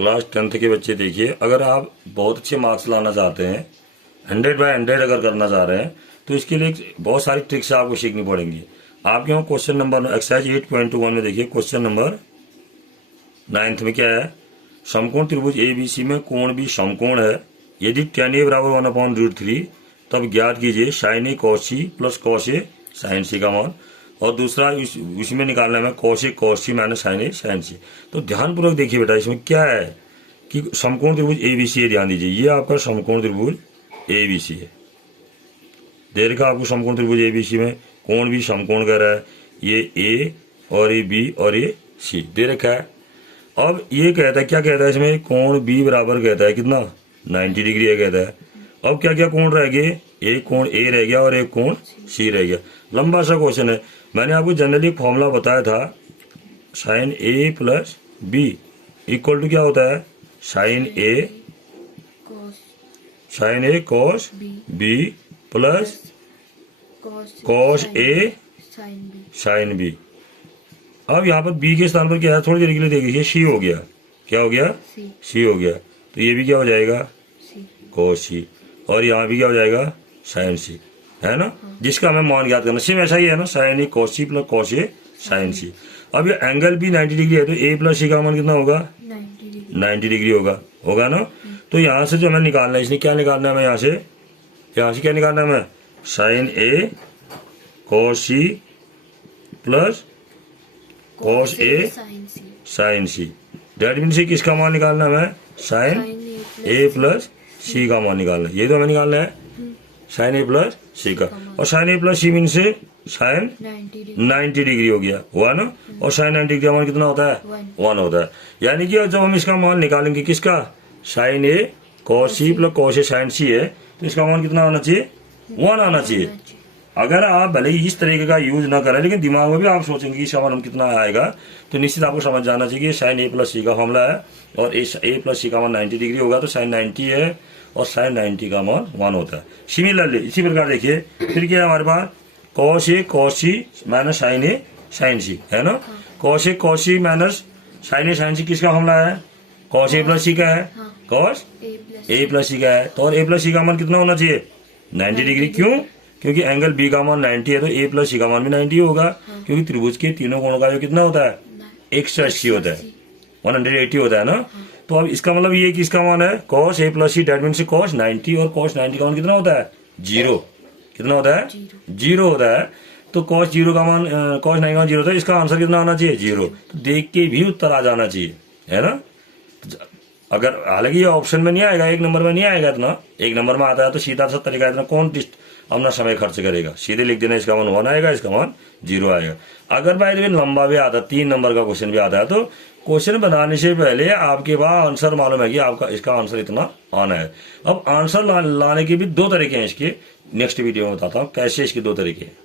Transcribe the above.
Class 10th के बच्चे देखिए, अगर आप बहुत अच्छे मार्क्स लाना चाहते हैं, 100/100 अगर करना चाह रहे हैं, तो इसके लिए बहुत सारी ट्रिक्स आपको सीखनी पड़ेंगी। आपके यहाँ क्वेश्चन नंबर एक्सरसाइज 8.1 में देखिए, क्वेश्चन नंबर 9th में क्या है, समकोण त्रिभुज ABC में कोण भी समकोण है। यदि tan A बराबर 1/√3, तब ज्ञात कीजिए sin A cos C plus cos A sin C का मान। और दूसरा उसमें निकालना है cos A cos C minus sin A sin C। तो ध्यानपूर्वक देखिए बेटा, इसमें क्या है कि समकोण त्रिभुज ABC है, ध्यान दीजिए, ये आपका समकोण त्रिभुज ABC है। दे रखा आपको समकोण त्रिभुज ABC में कोण भी समकोण कह रहा है, ये A और ये B और ये C दे रखा है। अब ये कहता है, क्या कहता है इसमें, कोण B बराबर कहता है कितना, 90 डिग्री है कहता है। अब क्या क्या कोण रह गए, एक कोण A रह गया और एक कोण C रह गया। लंबा सा क्वेश्चन है। मैंने आपको जनरली फॉर्मूला बताया था, sin A plus B equal to क्या होता है, sin A cos B plus cos A sin B। अब यहाँ पर B के स्थान पर क्या है, थोड़ी देर के लिए देखिए, C हो गया, क्या हो गया, C हो गया, तो ये भी क्या हो जाएगा, cos C, और यहाँ भी क्या हो जाएगा, sin C, है ना। जिसका हमें मान ज्ञात करना, सेम ऐसा ही है ना, sin A cos C plus cos A sin C। अब ये एंगल भी 90 डिग्री है, तो A प्लस C का मान कितना होगा, 90 डिग्री होगा ना। तो यहाँ से जो हमें निकालना है, इसने क्या निकालना है हमें, यहाँ से क्या निकालना है हमें, sin A cos C plus cos A sin C। That means किसका मान निकालना है हमें, sin A प्लस C का मान निकालना है। ये तो हमें निकालना है sin A प्लस C का, और sin A plus C mean से sin 90 डिग्री हो गया, हुआ ना। और sin 90 डिग्री का मान कितना होता है, 1 होता है। यानी कि जब हम इसका मान निकालेंगे, किसका, sin A cos C plus cos A sin C है, तो इसका मान कितना होना चाहिए, 1 आना चाहिए। अगर आप भले ही इस तरीके का यूज ना करें, लेकिन दिमाग में भी आप सोचेंगे कि इसका मान कितना आएगा, तो निश्चित आपको समझ जाना चाहिए कि sin A प्लस C का फॉर्मूला है, और A प्लस C का मान 90 डिग्री होगा, तो sin 90 है, और sin 90 का मान 1 होता है। सिमिलरली इसी प्रकार देखिए, फिर क्या है हमारे पास, cos A cos C minus sin A sin C, है ना। cos A cos C minus sin A sin C किसका फॉर्मूला है, cos A प्लस C का है, cos A प्लस C का है। तो और A प्लस C का मान कितना होना चाहिए, 90 डिग्री। क्यों, क्योंकि एंगल B का मान 90 है, तो A प्लस C का मान भी 90 होगा, क्योंकि त्रिभुज के तीनों कोणों का जो कितना होता है, 180 होता है, 180 होता है ना। तो अब इसका मतलब ये किसका मान है, cos A plus C, that mean से cos 90, और cos 90 का मान कितना होता है, 0। कितना होता है, 0 होता है। तो cos 0 का मान, cos 90 का मान 0 होता है, इसका आंसर कितना होना चाहिए, 0। तो देख के भी उत्तर आ जाना चाहिए, है ना। अगर हालांकि ये ऑप्शन में नहीं आएगा, एक नंबर में नहीं आएगा इतना, एक नंबर में आता है तो सीधा सा तरीका, इतना कौन अपना समय खर्च करेगा, सीधे लिख देना, इसका मान 1 आएगा, इसका मान 0 आएगा। अगर भाई लंबा भी आता है, 3 नंबर का क्वेश्चन भी आता है, तो क्वेश्चन बनाने से पहले आपके पास आंसर मालूम है कि आपका इसका आंसर इतना आना है। अब आंसर लाने के भी 2 तरीके हैं इसके, नेक्स्ट वीडियो में बताता हूँ कैसे इसके 2 तरीके हैं।